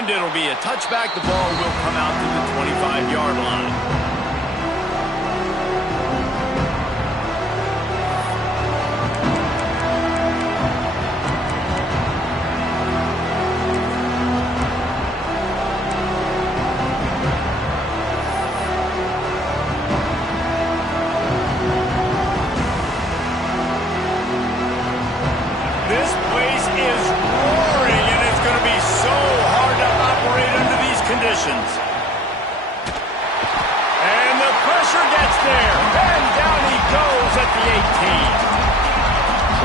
And it'll be a touchback. The ball will come out to the 25-yard line. This place is roaring, and it's going to be so hard to operate under these conditions. And the pressure gets there, and down he goes at the 18.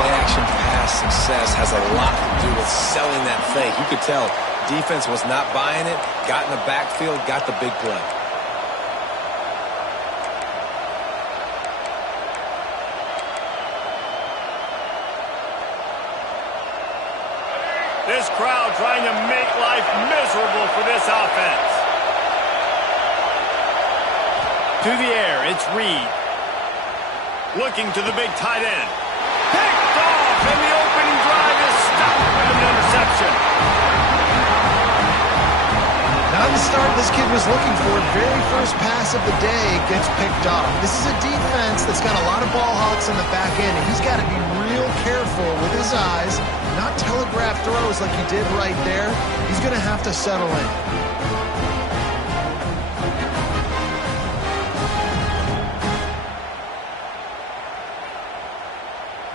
Play-action pass success has a lot to do with selling that fake. You could tell defense was not buying it, got in the backfield, got the big play. This crowd trying to make life miserable for this offense. To the air, it's Reed. Looking to the big tight end. Picked off, and the opening drive is stopped with an interception. Not the start this kid was looking for. Very first pass of the day gets picked off. This is a defense that's got a lot of ball hawks in the back end, and he's got to be real careful with his eyes, not telegraph throws like he did right there. He's going to have to settle in.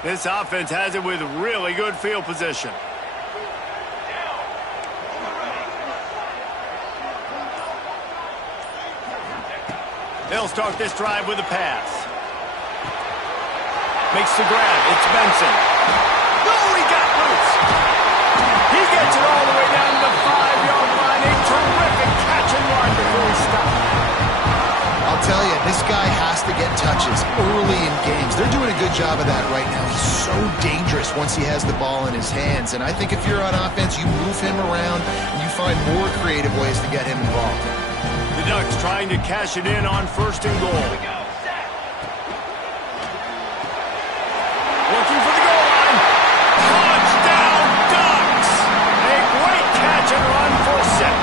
This offense has it with really good field position. They'll start this drive with a pass. Makes the grab. It's Benson. No, he got loose. He gets it all the way down to the 5-yard line. A terrific catch and run before he stopped. I'll tell you, this guy has to get touches early in games. They're doing a good job of that right now. He's so dangerous once he has the ball in his hands. And I think if you're on offense, you move him around and you find more creative ways to get him involved. The Ducks trying to cash it in on 1st and goal. Looking for the goal line. Touchdown, Ducks! A great catch and run for 6.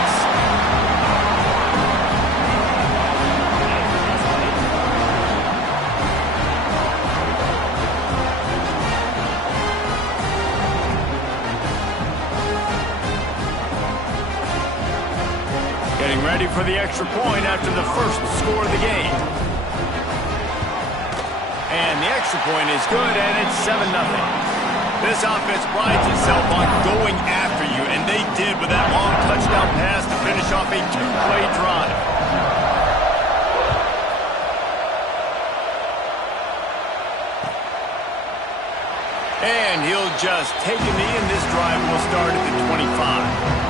Getting ready for the extra point after the first score of the game. And the extra point is good, and it's 7-0. This offense prides itself on going after you, and they did with that long touchdown pass to finish off a 2-play drive. And he'll just take a knee, and this drive will start at the 25.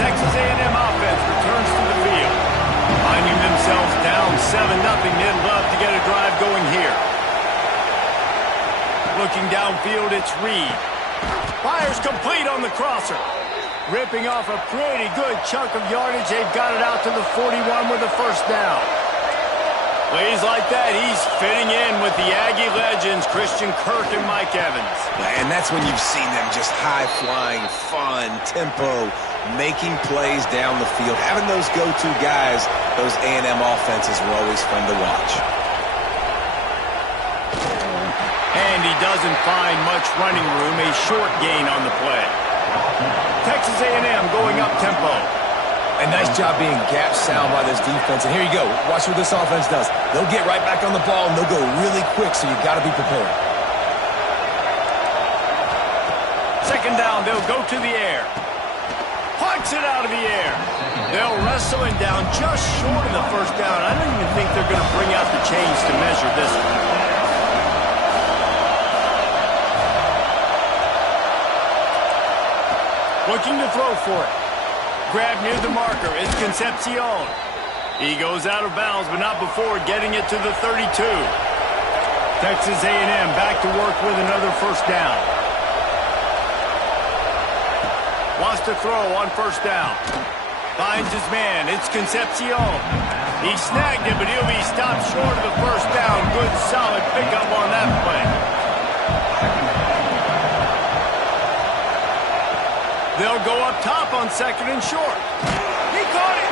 Texas A&M offense returns to the field. Finding themselves down 7-0, they'd love to get a drive going here. Looking downfield, it's Reed. Fires complete on the crosser. Ripping off a pretty good chunk of yardage. They've got it out to the 41 with a first down. Plays like that, he's fitting in with the Aggie legends, Christian Kirk and Mike Evans. And that's when you've seen them just high-flying, fun, tempo, making plays down the field. Having those go-to guys, those A&M offenses were always fun to watch. And he doesn't find much running room, a short gain on the play. Texas A&M going up tempo. A nice job being gap sound by this defense. And here you go. Watch what this offense does. They'll get right back on the ball, and they'll go really quick, so you've got to be prepared. Second down, they'll go to the air. Punts it out of the air. They'll wrestle him down just short of the first down. I don't even think they're going to bring out the chains to measure this one. Looking to throw for it. Grab near the marker. It's Concepcion. He goes out of bounds, but not before getting it to the 32. Texas A&M back to work with another first down. Wants to throw on first down. Finds his man. It's Concepcion. He snagged it, but he'll be stopped short of the first down. Good, solid pickup on that play. They'll go up top on 2nd and short. He caught it.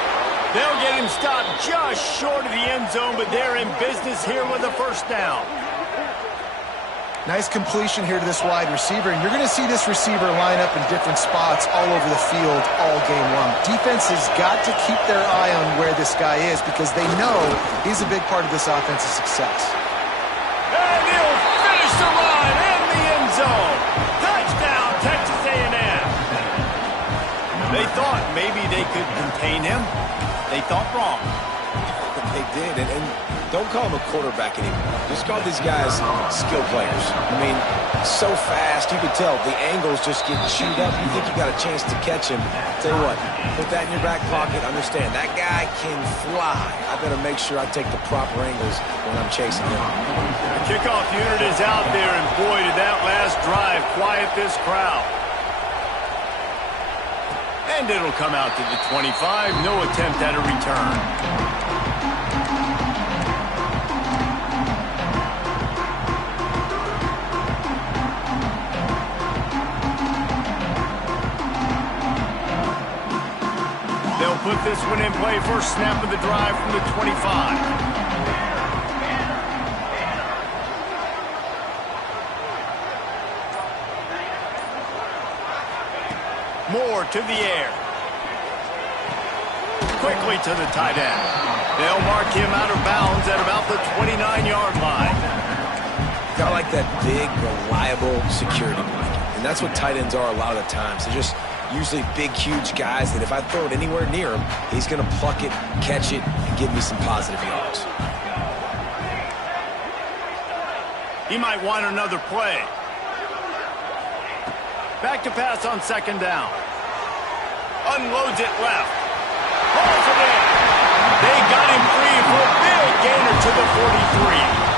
They'll get him stopped just short of the end zone, but they're in business here with a first down. Nice completion here to this wide receiver, and you're going to see this receiver line up in different spots all over the field all game long. Defense has got to keep their eye on where this guy is because they know he's a big part of this offense's success. And he'll finish the run in the end zone. Touchdown, Texas A&M. They thought maybe they could contain him. They thought wrong. They did, and don't call him a quarterback anymore. Just call these guys skill players. I mean, so fast, you can tell the angles just get chewed up. You think you got a chance to catch him. Tell you what, put that in your back pocket. Understand, that guy can fly. I better make sure I take the proper angles when I'm chasing him. The kickoff unit is out there, and boy, did that last drive quiet this crowd. And it'll come out to the 25. No attempt at a return. They'll put this one in play. First snap of the drive from the 25. Moore to the air. Quickly to the tight end. They'll mark him out of bounds at about the 29-yard line. Got like that big, reliable security blanket. And that's what tight ends are a lot of the times. They're just usually big, huge guys that if I throw it anywhere near him, he's going to pluck it, catch it, and give me some positive yards. He might want another play. Back to pass on 2nd down. Unloads it left. Hauls it in. They got him free for a big gainer to the 43.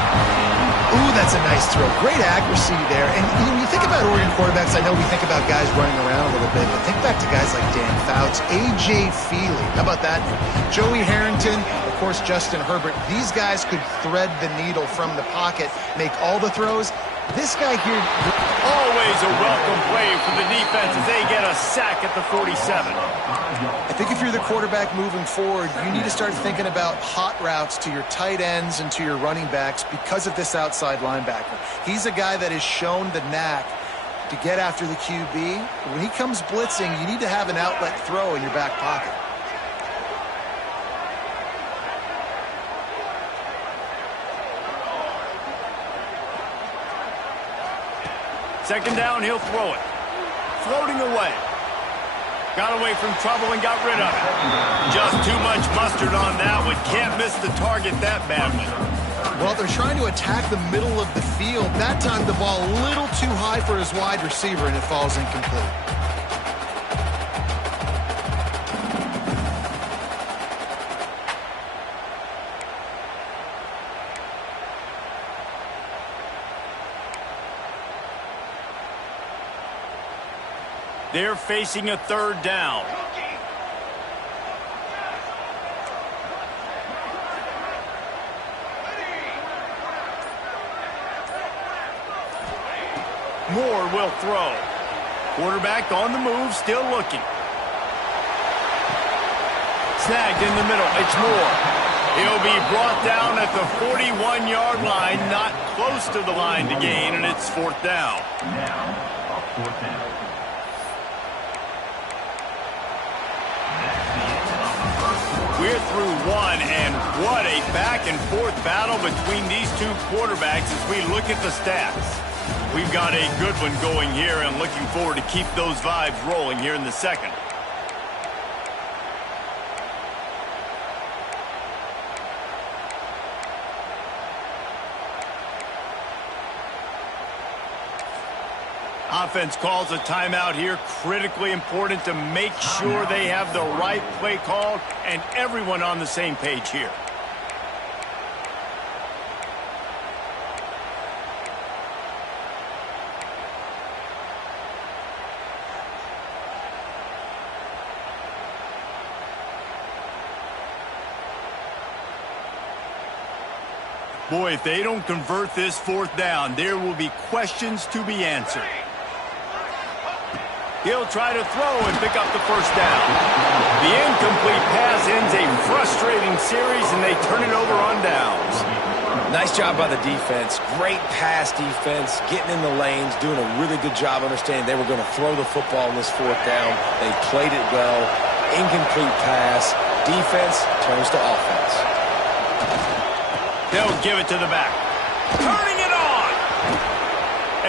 Ooh, that's a nice throw. Great accuracy there. And when you think about Oregon quarterbacks, I know we think about guys running around a little bit, but think back to guys like Dan Fouts, A.J. Feely. How about that? Joey Harrington, of course, Justin Herbert. These guys could thread the needle from the pocket, make all the throws. This guy here... Always a welcome play for the defense as they get a sack at the 47. I think if you're the quarterback moving forward, you need to start thinking about hot routes to your tight ends and to your running backs because of this outside linebacker. He's a guy that has shown the knack to get after the QB. When he comes blitzing, you need to have an outlet throw in your back pocket. Second down, he'll throw it. Floating away. Got away from trouble and got rid of it. Just too much mustard on that one. Can't miss the target that badly. Well, they're trying to attack the middle of the field. That time the ball a little too high for his wide receiver, and it falls incomplete. They're facing a 3rd down. Moore will throw. Quarterback on the move, still looking. Snagged in the middle. It's Moore. He'll be brought down at the 41-yard line, not close to the line to gain, and it's 4th down. Now, 4th down. We're through one, and what a back-and-forth battle between these two quarterbacks as we look at the stats. We've got a good one going here, and looking forward to keep those vibes rolling here in the second. Offense calls a timeout here. Critically important to make sure they have the right play called and everyone on the same page here. Boy, if they don't convert this fourth down, there will be questions to be answered. He'll try to throw and pick up the first down. The incomplete pass ends a frustrating series, and they turn it over on downs. Nice job by the defense. Great pass defense, getting in the lanes, doing a really good job understanding they were going to throw the football in this fourth down. They played it well. Incomplete pass. Defense turns to offense. They'll give it to the back. Turning it on!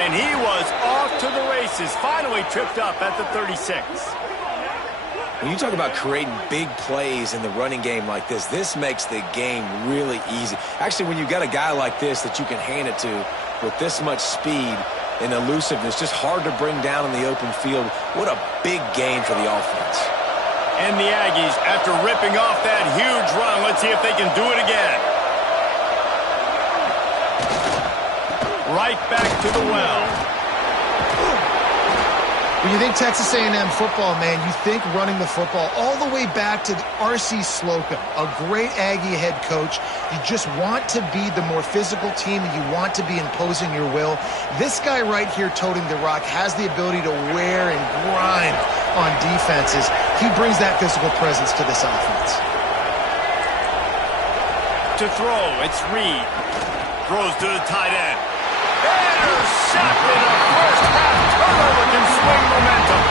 And he was off to the races. Finally tripped up at the 36. When you talk about creating big plays in the running game like this makes the game really easy. Actually, when you got a guy like this that you can hand it to with this much speed and elusiveness, just hard to bring down in the open field, what a big gain for the offense. And the Aggies, after ripping off that huge run, let's see if they can do it again. Right back to the well. When you think Texas A&M football, man, you think running the football all the way back to R.C. Slocum, a great Aggie head coach. You just want to be the more physical team, and you want to be imposing your will. This guy right here toting the rock has the ability to wear and grind on defenses. He brings that physical presence to this offense. To throw, it's Reed. Throws to the tight end. Intercepted. A first half turnover can swing momentum.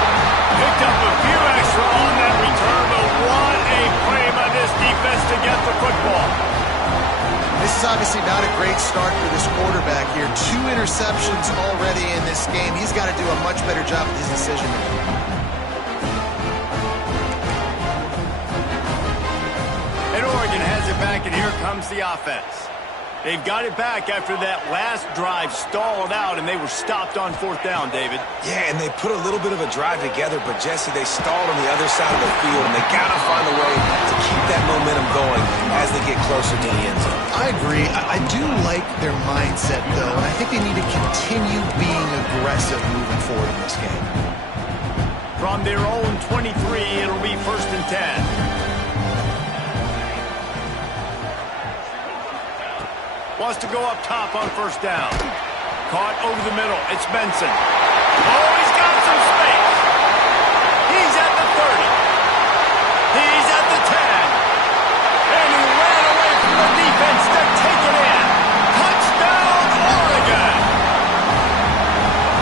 Picked up a few extra on that return, but what a play by this defense to get the football. This is obviously not a great start for this quarterback here. 2 interceptions already in this game. He's got to do a much better job with his decision making. And Oregon has it back, and here comes the offense. They've got it back after that last drive stalled out, and they were stopped on fourth down, David. Yeah, and they put a little bit of a drive together, but, Jesse, they stalled on the other side of the field, and they got to find a way to keep that momentum going as they get closer to the end zone. I agree. I do like their mindset, though, and I think they need to continue being aggressive moving forward in this game. From their own 23, it'll be 1st and 10. Wants to go up top on first down. Caught over the middle. It's Benson. Oh, he's got some space. He's at the 30. He's at the 10. And he ran away from the defense to take it in. Touchdown, Oregon.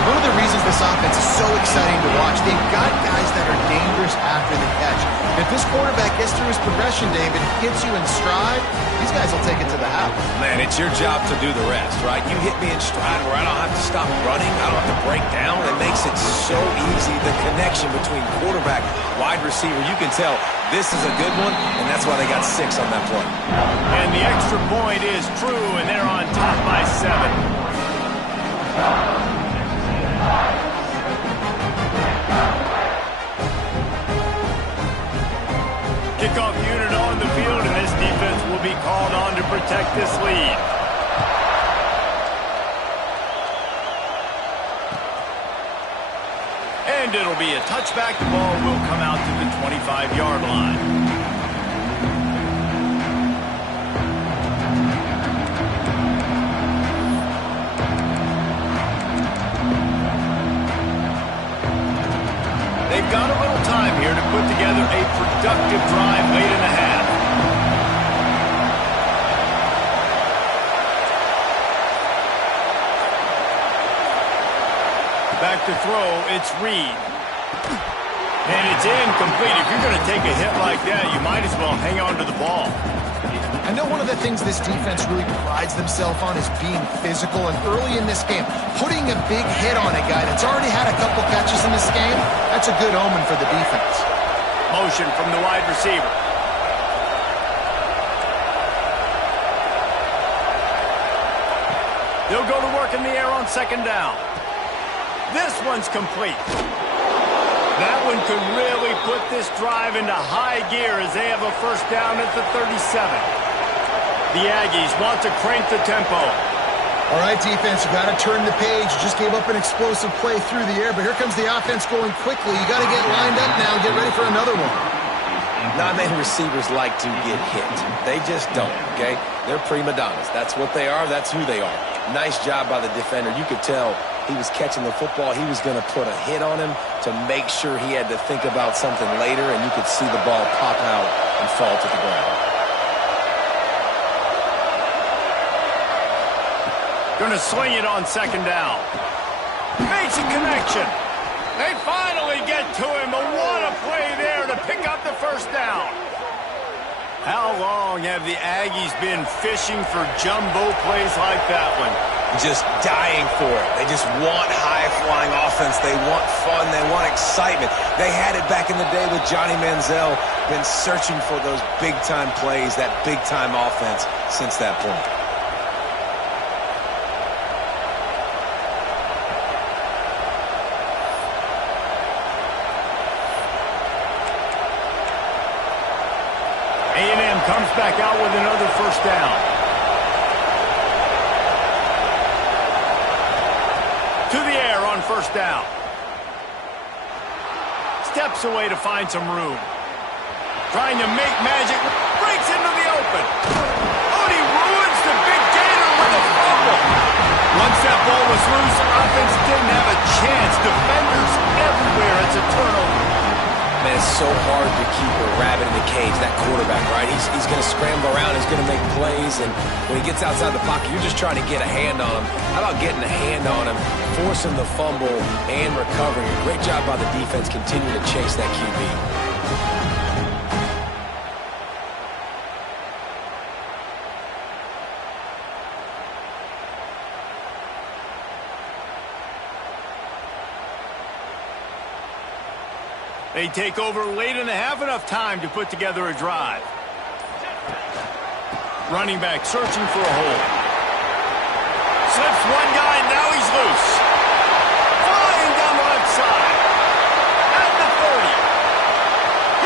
One of the reasons this offense is so exciting to watch, they've got guys that are dangerous after the catch. If this quarterback gets through his progression, David, gets you in stride, these guys will take it to the house. Man, it's your job to do the rest, right? You hit me in stride where I don't have to stop running. I don't have to break down. It makes it so easy. The connection between quarterback, wide receiver, you can tell this is a good one, and that's why they got 6 on that play. And the extra point is true, and they're on top by 7. Kickoff unit on the field, and this defense will be called on to protect this lead. And it'll be a touchback. The ball will come out to the 25-yard line. They've got a little time here to put together a productive drive late in the half. Back to throw, it's Reed. And it's incomplete. If you're going to take a hit like that, you might as well hang on to the ball. I know one of the things this defense really prides themselves on is being physical, and early in this game, putting a big hit on a guy that's already had a couple catches in this game, that's a good omen for the defense. Motion from the wide receiver. They'll go to work in the air on 2nd down. This one's complete. That one could really put this drive into high gear as they have a first down at the 37. The Aggies want to crank the tempo. All right, defense, you got to turn the page. You just gave up an explosive play through the air, but here comes the offense going quickly. You got to get lined up now and get ready for another one. Non-man receivers like to get hit. They just don't, okay? They're prima donnas. That's what they are. That's who they are. Nice job by the defender. You could tell he was catching the football. He was going to put a hit on him to make sure he had to think about something later, and you could see the ball pop out and fall to the ground. Going to swing it on second down. Makes a connection. They finally get to him, but what a play there to pick up the first down. How long have the Aggies been fishing for jumbo plays like that one? Just dying for it. They just want high-flying offense. They want fun. They want excitement. They had it back in the day with Johnny Manziel. Been searching for those big-time plays, that big-time offense since that point. A&M comes back out with another first down. To the air on first down. Steps away to find some room. Trying to make magic. Breaks into the open. Oh, he ruins the big gainer with a fumble. Once that ball was loose, offense didn't have a chance. Defenders everywhere. It's a turnover. Man, it's so hard to keep a rabbit in the cage, that quarterback, right? He's going to scramble around, he's going to make plays, and when he gets outside the pocket, you're just trying to get a hand on him. How about getting a hand on him, forcing the fumble, and recovering? A great job by the defense continuing to chase that QB. They take over late and have enough time to put together a drive. Running back searching for a hole. Slips one guy, now he's loose. Flying down the left side. At the 30.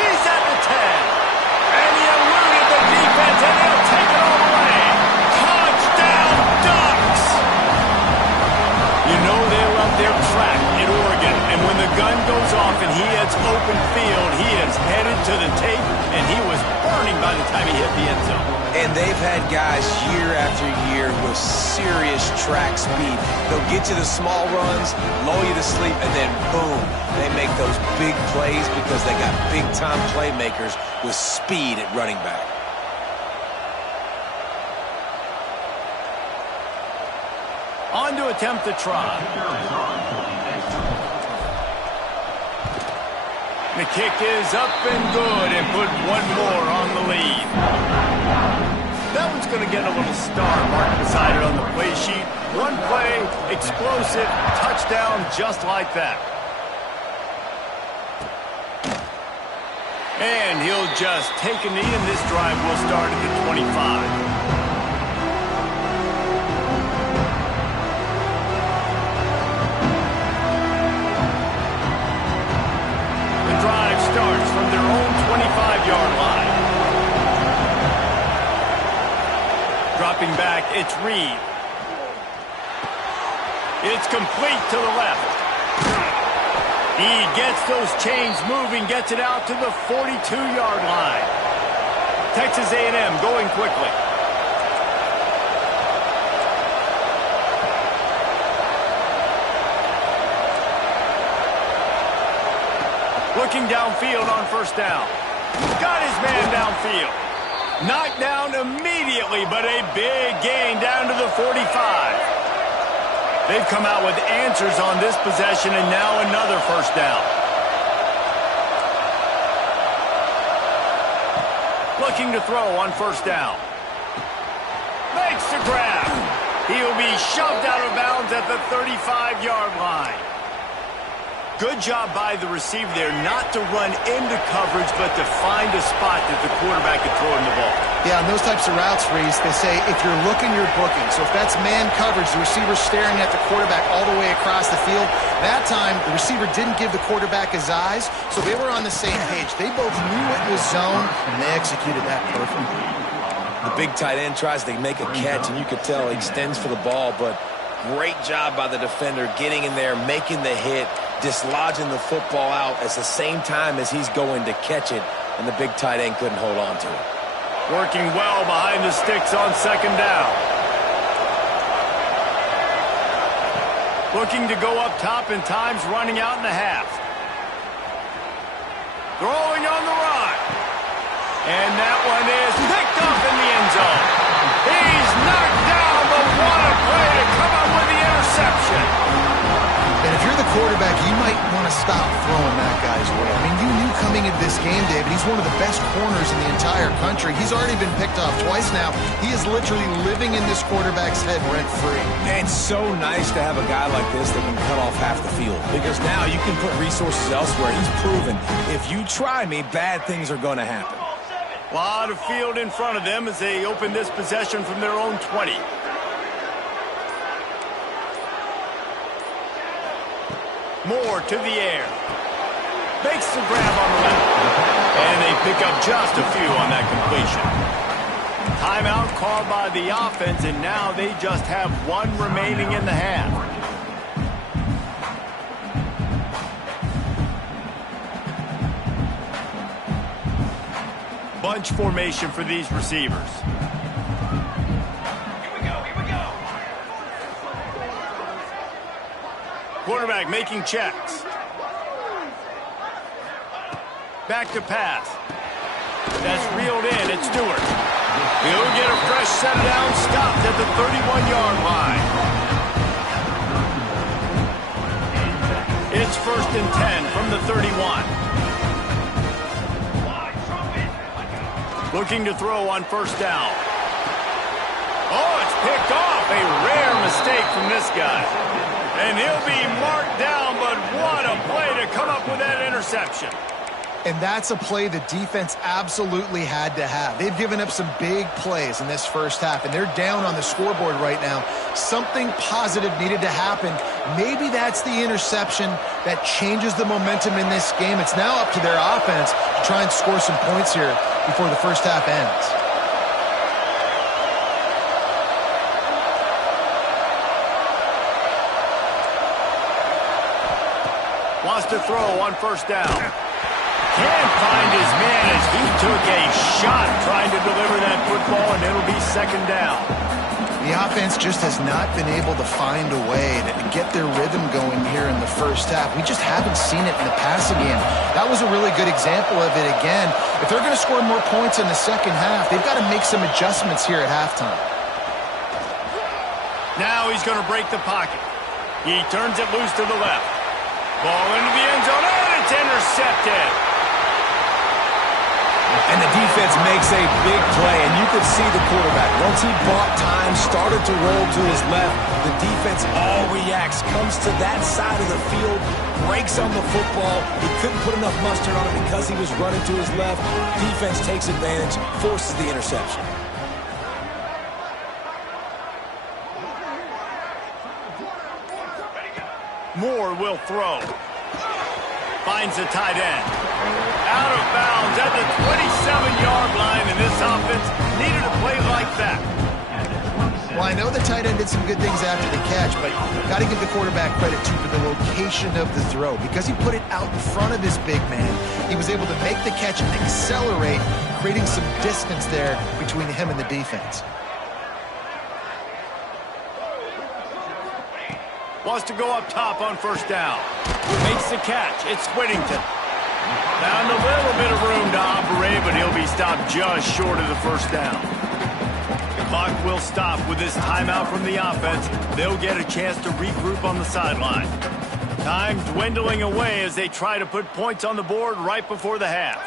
He's at the 10. And he eluded the defense, and he'll take it all the way. Touchdown, Ducks! You know they love their track in Oregon, and when the gun goes off and he hits open field, he is headed to the tape, and he was burning by the time he hit the end zone. And they've had guys year after year with serious track speed. They'll get you the small runs, lull you to sleep, and then boom, they make those big plays because they got big-time playmakers with speed at running back. On to attempt the try. The kick is up and good and put one more on the lead. That one's going to get a little star mark beside it on the play sheet. One play, explosive, touchdown just like that. And he'll just take a knee, and this drive will start at the 25. Starts from their own 25-yard line. Dropping back, it's Reed. It's complete to the left. He gets those chains moving, gets it out to the 42-yard line. Texas A&M going quickly. Looking downfield on first down. Got his man downfield. Knocked down immediately, but a big gain down to the 45. They've come out with answers on this possession, and now another first down. Looking to throw on first down. Makes the grab. He'll be shoved out of bounds at the 35-yard line. Good job by the receiver there not to run into coverage, but to find a spot that the quarterback could throw him the ball. Yeah, on those types of routes, Reese, they say if you're looking, you're booking. So if that's man coverage, the receiver's staring at the quarterback all the way across the field. That time, the receiver didn't give the quarterback his eyes, so they were on the same page. They both knew it was zone, and they executed that perfectly. The big tight end tries to make a catch, and you could tell he extends for the ball, but Great job by the defender getting in there, making the hit, dislodging the football out at the same time as he's going to catch it, and the big tight end couldn't hold on to it. Working well behind the sticks on second down. Looking to go up top, and time's running out in the half. Throwing on the run. And that one is picked up in the end zone. He's knocked down, but what a play to come up with the interception. And if you're the quarterback, you might want to stop throwing that guy's way. I mean, you knew coming into this game, David, he's one of the best corners in the entire country. He's already been picked off twice now. He is literally living in this quarterback's head rent-free. And it's so nice to have a guy like this that can cut off half the field, because now you can put resources elsewhere. He's proven, if you try me, bad things are going to happen. A lot of field in front of them as they open this possession from their own 20. Moore to the air. Makes the grab on the left. And they pick up just a few on that completion. Timeout called by the offense, and now they just have one remaining in the half. Bunch formation for these receivers. Quarterback making checks. Back to pass. That's reeled in. It's Stewart. He'll get a fresh set down, stopped at the 31-yard line. It's 1st and 10 from the 31. Looking to throw on 1st down. Oh, it's picked off. A rare mistake from this guy. And he'll be marked down, but what a play to come up with that interception. And that's a play the defense absolutely had to have. They've given up some big plays in this first half, and they're down on the scoreboard right now. Something positive needed to happen. Maybe that's the interception that changes the momentum in this game. It's now up to their offense to try and score some points here before the first half ends. Wants to throw on 1st down. Can't find his man as he took a shot trying to deliver that football, and it'll be 2nd down. The offense just has not been able to find a way to get their rhythm going here in the first half. We just haven't seen it in the passing game. That was a really good example of it again. If they're going to score more points in the second half, they've got to make some adjustments here at halftime. Now he's going to break the pocket. He turns it loose to the left. Ball into the end zone, and it's intercepted. And the defense makes a big play, and you could see the quarterback. Once he bought time, started to roll to his left, the defense all reacts, comes to that side of the field, breaks on the football. He couldn't put enough mustard on it because he was running to his left. Defense takes advantage, forces the interception. Moore will throw. Finds the tight end. Out of bounds at the 27-yard line, and this offense needed a play like that. Well, I know the tight end did some good things after the catch, but got to give the quarterback credit, too, for the location of the throw. Because he put it out in front of his big man, he was able to make the catch and accelerate, creating some distance there between him and the defense. Wants to go up top on 1st down. Makes the catch. It's Whittington. Found a little bit of room to operate, but he'll be stopped just short of the 1st down. The clock will stop with this timeout from the offense. They'll get a chance to regroup on the sideline. Time dwindling away as they try to put points on the board right before the half.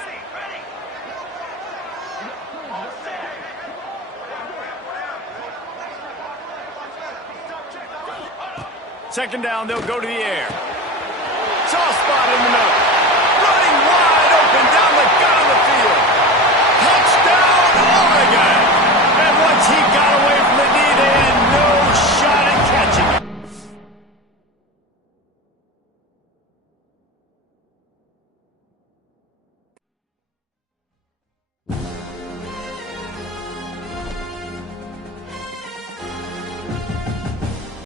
Second down, they'll go to the air. Soft spot in the middle.